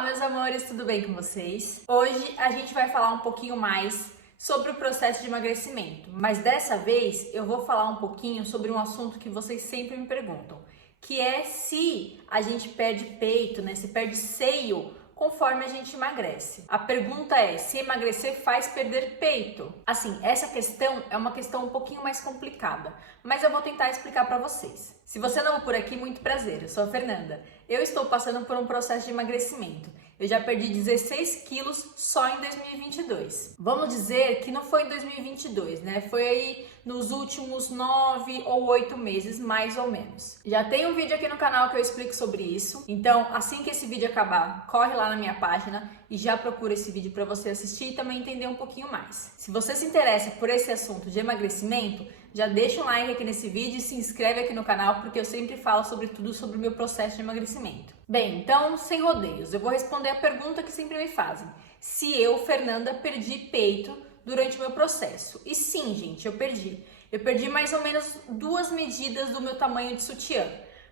Olá, meus amores, tudo bem com vocês? Hoje a gente vai falar um pouquinho mais sobre o processo de emagrecimento, mas dessa vez eu vou falar um pouquinho sobre um assunto que vocês sempre me perguntam, que é se a gente perde peito, né? Se perde seio conforme a gente emagrece. A pergunta é, se emagrecer faz perder peito? Assim, essa questão é uma questão um pouquinho mais complicada, mas eu vou tentar explicar para vocês. Se você não é por aqui, muito prazer, eu sou a Fernanda. Eu estou passando por um processo de emagrecimento. Eu já perdi 16 quilos só em 2022. Vamos dizer que não foi em 2022, né? Foi aí nos últimos 9 ou 8 meses, mais ou menos. Já tem um vídeo aqui no canal que eu explico sobre isso. Então, assim que esse vídeo acabar, corre lá na minha página e já procura esse vídeo para você assistir e também entender um pouquinho mais. Se você se interessa por esse assunto de emagrecimento, já deixa um like aqui nesse vídeo e se inscreve aqui no canal, porque eu sempre falo sobre tudo sobre o meu processo de emagrecimento. Bem, então, sem rodeios, eu vou responder a pergunta que sempre me fazem. Se eu, Fernanda, perdi peito durante o meu processo. E sim, gente, eu perdi. Eu perdi mais ou menos 2 medidas do meu tamanho de sutiã.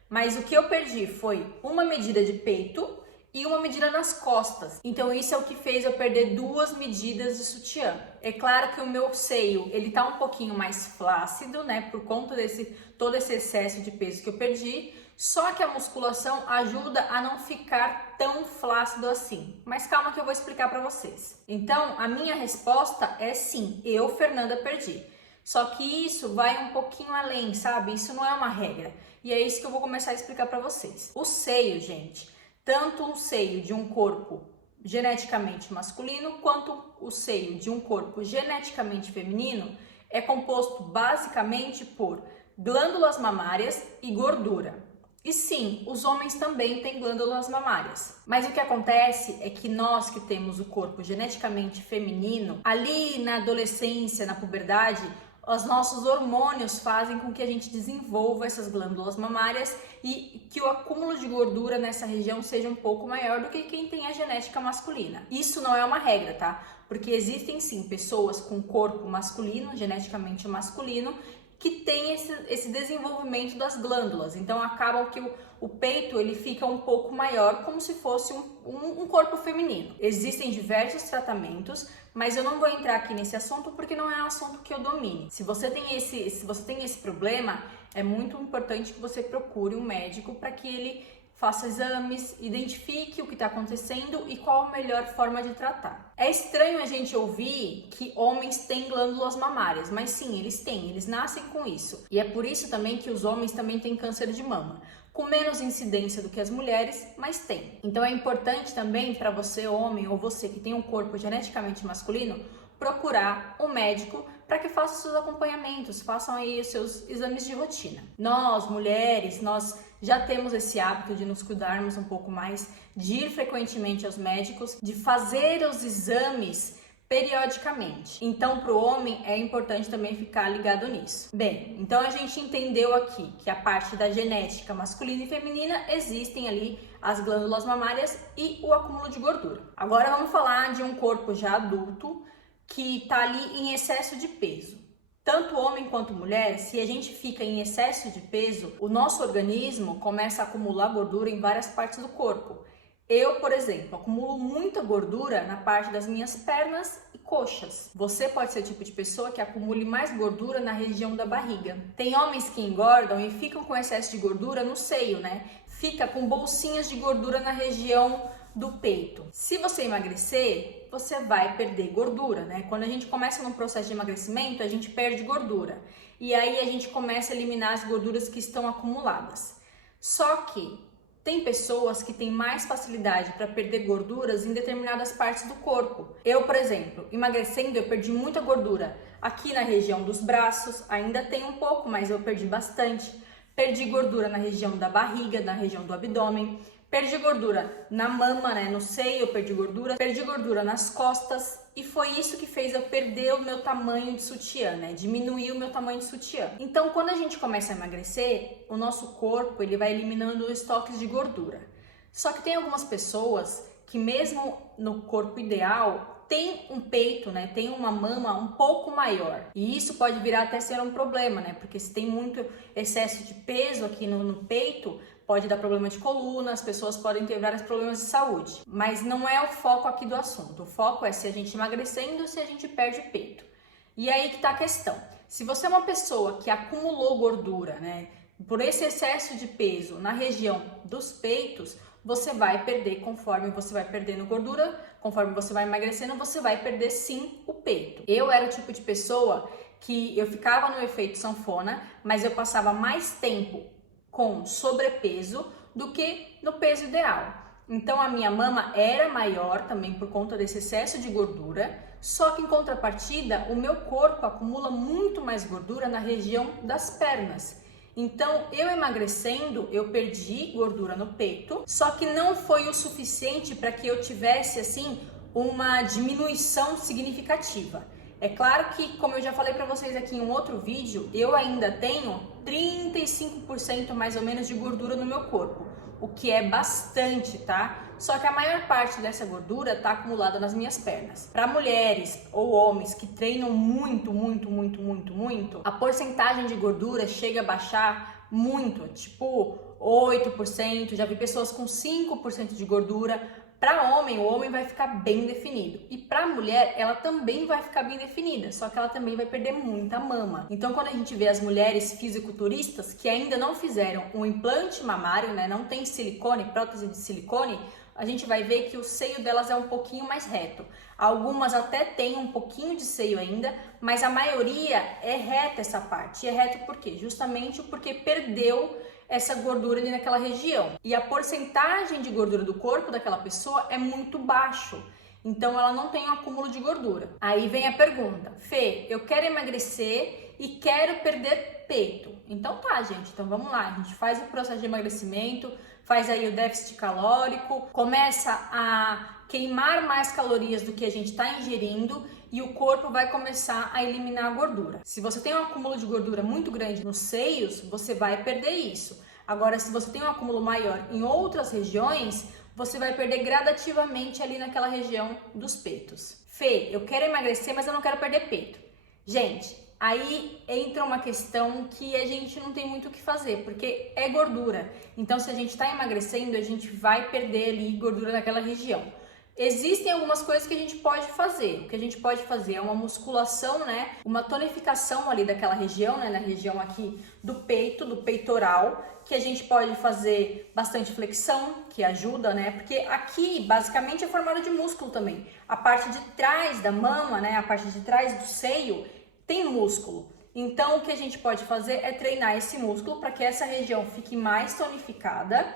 Mas o que eu perdi foi uma medida de peito e uma medida nas costas. Então isso é o que fez eu perder 2 medidas de sutiã. É claro que o meu seio, ele tá um pouquinho mais flácido, né, por conta todo esse excesso de peso que eu perdi, só que a musculação ajuda a não ficar tão flácido assim. Mas calma que eu vou explicar para vocês. Então, a minha resposta é sim, eu, Fernanda, perdi. Só que isso vai um pouquinho além, sabe? Isso não é uma regra. E é isso que eu vou começar a explicar para vocês. O seio, gente, tanto um seio de um corpo geneticamente masculino quanto o seio de um corpo geneticamente feminino é composto basicamente por glândulas mamárias e gordura. E sim, os homens também têm glândulas mamárias. Mas o que acontece é que nós que temos o corpo geneticamente feminino, ali na adolescência, na puberdade, os nossos hormônios fazem com que a gente desenvolva essas glândulas mamárias e que o acúmulo de gordura nessa região seja um pouco maior do que quem tem a genética masculina. Isso não é uma regra, tá? Porque existem sim pessoas com corpo masculino, geneticamente masculino, que tem esse desenvolvimento das glândulas. Então acaba que o peito ele fica um pouco maior, como se fosse um corpo feminino. Existem diversos tratamentos, mas eu não vou entrar aqui nesse assunto porque não é um assunto que eu domine. Se você tem esse problema, é muito importante que você procure um médico para que ele faça exames, identifique o que está acontecendo e qual a melhor forma de tratar. É estranho a gente ouvir que homens têm glândulas mamárias, mas sim, eles têm, eles nascem com isso. E é por isso também que os homens também têm câncer de mama, com menos incidência do que as mulheres, mas tem. Então é importante também para você, homem, ou você que tem um corpo geneticamente masculino, procurar um médico para que faça os seus acompanhamentos, façam aí os seus exames de rotina. Nós, mulheres, nós já temos esse hábito de nos cuidarmos um pouco mais, de ir frequentemente aos médicos, de fazer os exames periodicamente. Então, para o homem é importante também ficar ligado nisso. Bem, então a gente entendeu aqui que a parte da genética masculina e feminina existem ali as glândulas mamárias e o acúmulo de gordura. Agora vamos falar de um corpo já adulto que está ali em excesso de peso. Tanto homem quanto mulher, se a gente fica em excesso de peso, o nosso organismo começa a acumular gordura em várias partes do corpo. Eu, por exemplo, acumulo muita gordura na parte das minhas pernas e coxas. Você pode ser o tipo de pessoa que acumule mais gordura na região da barriga. Tem homens que engordam e ficam com excesso de gordura no seio, né? Fica com bolsinhas de gordura na região do peito. Se você emagrecer, você vai perder gordura, né? Quando a gente começa num processo de emagrecimento, a gente perde gordura. E aí a gente começa a eliminar as gorduras que estão acumuladas. Só que tem pessoas que têm mais facilidade para perder gorduras em determinadas partes do corpo. Eu, por exemplo, emagrecendo, eu perdi muita gordura aqui na região dos braços, ainda tem um pouco, mas eu perdi bastante. Perdi gordura na região da barriga, na região do abdômen. Perdi gordura na mama, né, no seio, eu perdi gordura nas costas e foi isso que fez eu perder o meu tamanho de sutiã, né, diminuir o meu tamanho de sutiã. Então, quando a gente começa a emagrecer, o nosso corpo ele vai eliminando os estoques de gordura. Só que tem algumas pessoas que mesmo no corpo ideal tem um peito, né, tem uma mama um pouco maior. E isso pode virar até ser um problema, né, porque se tem muito excesso de peso aqui no peito, pode dar problema de coluna, as pessoas podem ter vários problemas de saúde. Mas não é o foco aqui do assunto. O foco é se a gente emagrecendo ou se a gente perde peito. E aí que tá a questão. Se você é uma pessoa que acumulou gordura, né, por esse excesso de peso na região dos peitos, você vai perder conforme você vai perdendo gordura, conforme você vai emagrecendo, você vai perder sim o peito. Eu era o tipo de pessoa que eu ficava no efeito sanfona, mas eu passava mais tempo com sobrepeso do que no peso ideal. Então a minha mama era maior também por conta desse excesso de gordura, só que em contrapartida o meu corpo acumula muito mais gordura na região das pernas. Então, eu emagrecendo, eu perdi gordura no peito, só que não foi o suficiente para que eu tivesse, assim, uma diminuição significativa. É claro que, como eu já falei para vocês aqui em um outro vídeo, eu ainda tenho 35% mais ou menos de gordura no meu corpo, o que é bastante, tá? Só que a maior parte dessa gordura está acumulada nas minhas pernas. Para mulheres ou homens que treinam muito, a porcentagem de gordura chega a baixar muito, tipo 8%, já vi pessoas com 5% de gordura. Para homem, o homem vai ficar bem definido. E para mulher, ela também vai ficar bem definida, só que ela também vai perder muita mama. Então, quando a gente vê as mulheres fisiculturistas que ainda não fizeram um implante mamário, né, não tem silicone, prótese de silicone, a gente vai ver que o seio delas é um pouquinho mais reto. Algumas até têm um pouquinho de seio ainda, mas a maioria é reta essa parte. E é reto por quê? Justamente porque perdeu essa gordura ali naquela região. E a porcentagem de gordura do corpo daquela pessoa é muito baixo. Então ela não tem um acúmulo de gordura. Aí vem a pergunta: Fê, eu quero emagrecer e quero perder peito. Então tá, gente, então vamos lá. A gente faz o processo de emagrecimento, faz aí o déficit calórico, começa a queimar mais calorias do que a gente está ingerindo e o corpo vai começar a eliminar a gordura. Se você tem um acúmulo de gordura muito grande nos seios, você vai perder isso. Agora, se você tem um acúmulo maior em outras regiões, você vai perder gradativamente ali naquela região dos peitos. Fê, eu quero emagrecer, mas eu não quero perder peito. Gente, aí entra uma questão que a gente não tem muito o que fazer, porque é gordura. Então, se a gente está emagrecendo, a gente vai perder ali gordura naquela região. Existem algumas coisas que a gente pode fazer. O que a gente pode fazer é uma musculação, né? Uma tonificação ali daquela região, né? Na região aqui do peito, do peitoral, que a gente pode fazer bastante flexão, que ajuda, né? Porque aqui, basicamente, é formado de músculo também. A parte de trás da mama, né? A parte de trás do seio tem músculo. Então, o que a gente pode fazer é treinar esse músculo para que essa região fique mais tonificada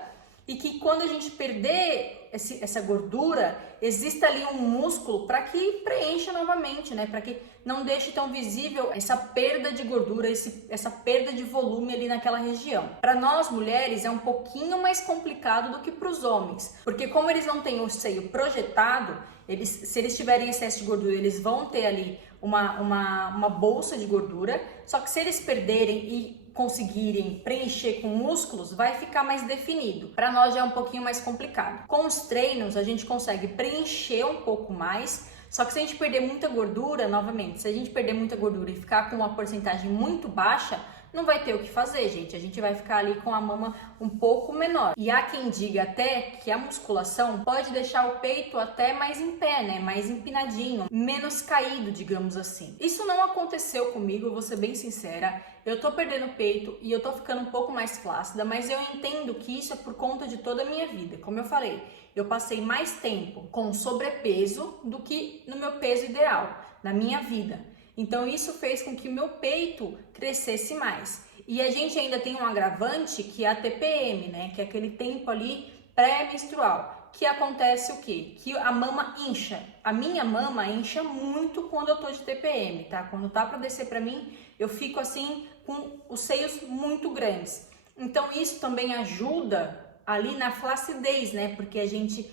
e que quando a gente perder essa gordura, exista ali um músculo para que preencha novamente, né? Para que não deixe tão visível essa perda de gordura, essa perda de volume ali naquela região. Para nós mulheres é um pouquinho mais complicado do que para os homens, porque como eles não têm o seio projetado, se eles tiverem excesso de gordura, eles vão ter ali uma bolsa de gordura, só que se eles perderem e conseguirem preencher com músculos, vai ficar mais definido. Para nós já é um pouquinho mais complicado. Com os treinos, a gente consegue preencher um pouco mais, só que se a gente perder muita gordura, novamente, se a gente perder muita gordura e ficar com uma porcentagem muito baixa, não vai ter o que fazer, gente. A gente vai ficar ali com a mama um pouco menor. E há quem diga até que a musculação pode deixar o peito até mais em pé, né? Mais empinadinho, menos caído, digamos assim. Isso não aconteceu comigo, eu vou ser bem sincera. Eu tô perdendo peito e eu tô ficando um pouco mais flácida, mas eu entendo que isso é por conta de toda a minha vida. Como eu falei, eu passei mais tempo com sobrepeso do que no meu peso ideal, na minha vida. Então isso fez com que o meu peito crescesse mais. E a gente ainda tem um agravante que é a TPM, né? Que é aquele tempo ali pré-menstrual. Que acontece o quê? Que a mama incha. A minha mama incha muito quando eu tô de TPM, tá? Quando tá pra descer pra mim, eu fico assim com os seios muito grandes. Então isso também ajuda ali na flacidez, né? Porque a gente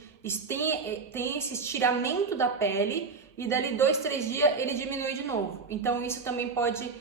tem esse estiramento da pele e dali 2-3 dias ele diminui de novo. Então isso também pode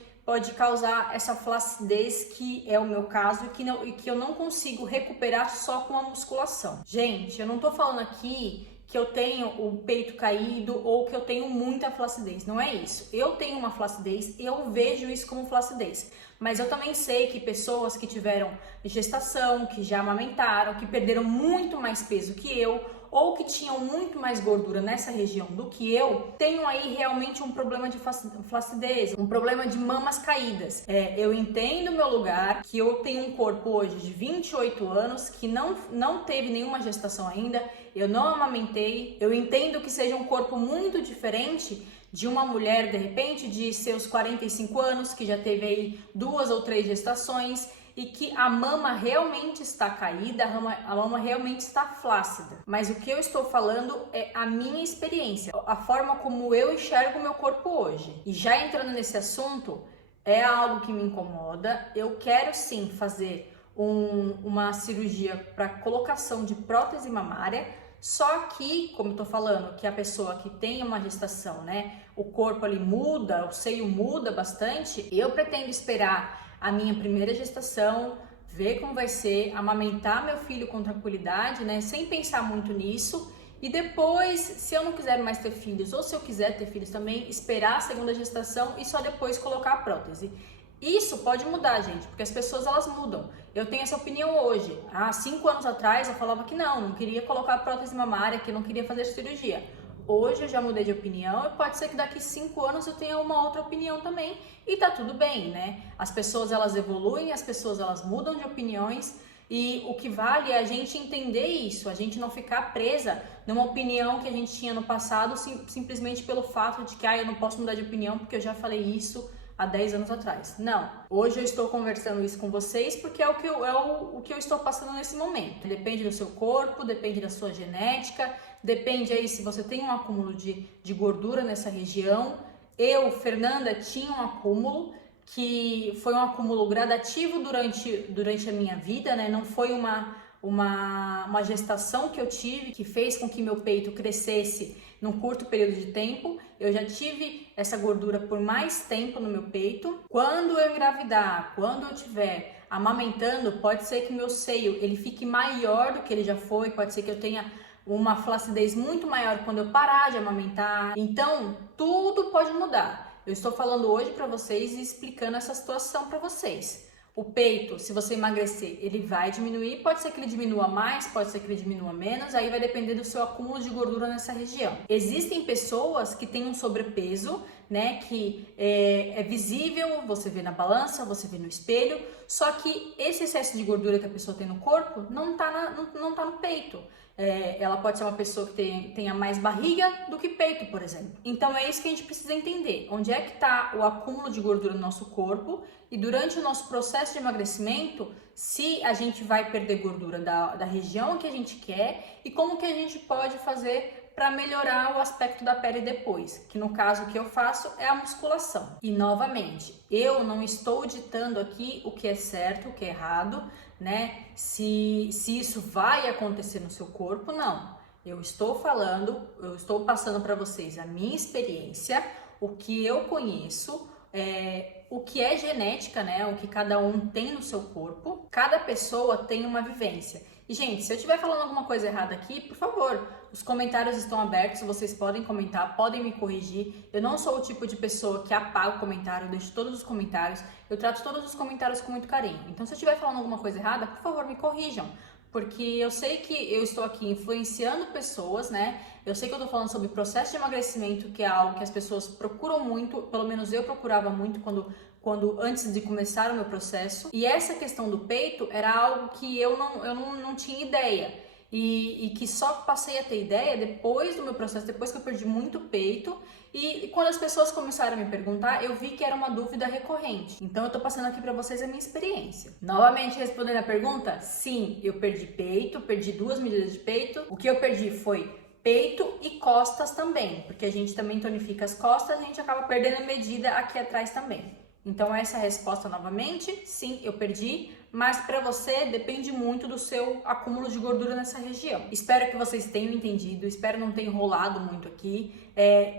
causar essa flacidez, que é o meu caso, e que eu não consigo recuperar só com a musculação. Gente, eu não tô falando aqui que eu tenho o peito caído ou que eu tenho muita flacidez. Não é isso. Eu tenho uma flacidez e eu vejo isso como flacidez. Mas eu também sei que pessoas que tiveram gestação, que já amamentaram, que perderam muito mais peso que eu, ou que tinham muito mais gordura nessa região do que eu, tenho aí realmente um problema de flacidez, um problema de mamas caídas. Eu entendo o meu lugar, que eu tenho um corpo hoje de 28 anos, que não teve nenhuma gestação ainda, eu não amamentei, eu entendo que seja um corpo muito diferente de uma mulher, de repente, de seus 45 anos, que já teve aí 2 ou 3 gestações, e que a mama realmente está caída, a mama realmente está flácida. Mas o que eu estou falando é a minha experiência, a forma como eu enxergo o meu corpo hoje. E já entrando nesse assunto, é algo que me incomoda. Eu quero sim fazer uma cirurgia para colocação de prótese mamária, só que, como eu tô falando, que a pessoa que tem uma gestação, né, o corpo ali muda, o seio muda bastante, eu pretendo esperar a minha primeira gestação, ver como vai ser, amamentar meu filho com tranquilidade, né, sem pensar muito nisso, e depois, se eu não quiser mais ter filhos, ou se eu quiser ter filhos também, esperar a segunda gestação e só depois colocar a prótese. Isso pode mudar, gente, porque as pessoas elas mudam. Eu tenho essa opinião hoje. Há 5 anos atrás eu falava que não queria colocar prótese mamária, que não queria fazer cirurgia. Hoje eu já mudei de opinião e pode ser que daqui 5 anos eu tenha uma outra opinião também e tá tudo bem, né? As pessoas elas evoluem, as pessoas elas mudam de opiniões e o que vale é a gente entender isso, a gente não ficar presa numa opinião que a gente tinha no passado simplesmente pelo fato de que eu não posso mudar de opinião porque eu já falei isso há 10 anos atrás. Não. Hoje eu estou conversando isso com vocês porque é o que eu estou passando nesse momento. Depende do seu corpo, depende da sua genética, depende aí se você tem um acúmulo de gordura nessa região. Eu, Fernanda, tinha um acúmulo que foi um acúmulo gradativo durante a minha vida, né? Não foi uma gestação que eu tive que fez com que meu peito crescesse num curto período de tempo. Eu já tive essa gordura por mais tempo no meu peito. Quando eu engravidar, quando eu estiver amamentando, pode ser que meu seio ele fique maior do que ele já foi, pode ser que eu tenha uma flacidez muito maior quando eu parar de amamentar. Então, tudo pode mudar. Eu estou falando hoje para vocês e explicando essa situação para vocês. O peito, se você emagrecer, ele vai diminuir, pode ser que ele diminua mais, pode ser que ele diminua menos, aí vai depender do seu acúmulo de gordura nessa região. Existem pessoas que têm um sobrepeso, né, que é visível, você vê na balança, você vê no espelho, só que esse excesso de gordura que a pessoa tem no corpo não tá no peito. Ela pode ser uma pessoa que tenha mais barriga do que peito, por exemplo. Então é isso que a gente precisa entender. Onde é que está o acúmulo de gordura no nosso corpo e durante o nosso processo de emagrecimento, se a gente vai perder gordura da região que a gente quer e como que a gente pode fazer para melhorar o aspecto da pele depois, que no caso o que eu faço é a musculação. E novamente, eu não estou ditando aqui o que é certo, o que é errado, né? Se isso vai acontecer no seu corpo, não. Eu estou passando para vocês a minha experiência, o que eu conheço, o que é genética, né? O que cada um tem no seu corpo. Cada pessoa tem uma vivência. E, gente, se eu estiver falando alguma coisa errada aqui, por favor, os comentários estão abertos, vocês podem comentar, podem me corrigir. Eu não sou o tipo de pessoa que apaga o comentário, eu deixo todos os comentários, eu trato todos os comentários com muito carinho. Então, se eu estiver falando alguma coisa errada, por favor, me corrijam, porque eu sei que eu estou aqui influenciando pessoas, né? Eu sei que eu estou falando sobre processo de emagrecimento, que é algo que as pessoas procuram muito, pelo menos eu procurava muito quando antes de começar o meu processo. E essa questão do peito era algo que eu não tinha ideia. E que só passei a ter ideia depois do meu processo, depois que eu perdi muito peito. E quando as pessoas começaram a me perguntar, eu vi que era uma dúvida recorrente. Então eu tô passando aqui pra vocês a minha experiência. Novamente respondendo a pergunta, sim, eu perdi peito, perdi 2 medidas de peito. O que eu perdi foi peito e costas também, porque a gente também tonifica as costas, a gente acaba perdendo medida aqui atrás também. Então essa é a resposta novamente, sim, eu perdi, mas para você depende muito do seu acúmulo de gordura nessa região. Espero que vocês tenham entendido, espero não ter enrolado muito aqui,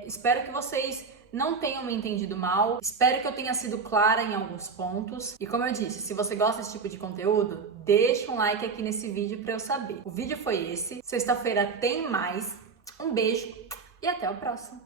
espero que vocês não tenham me entendido mal, espero que eu tenha sido clara em alguns pontos. E como eu disse, se você gosta desse tipo de conteúdo, deixa um like aqui nesse vídeo para eu saber. O vídeo foi esse, sexta-feira tem mais. Um beijo e até o próximo!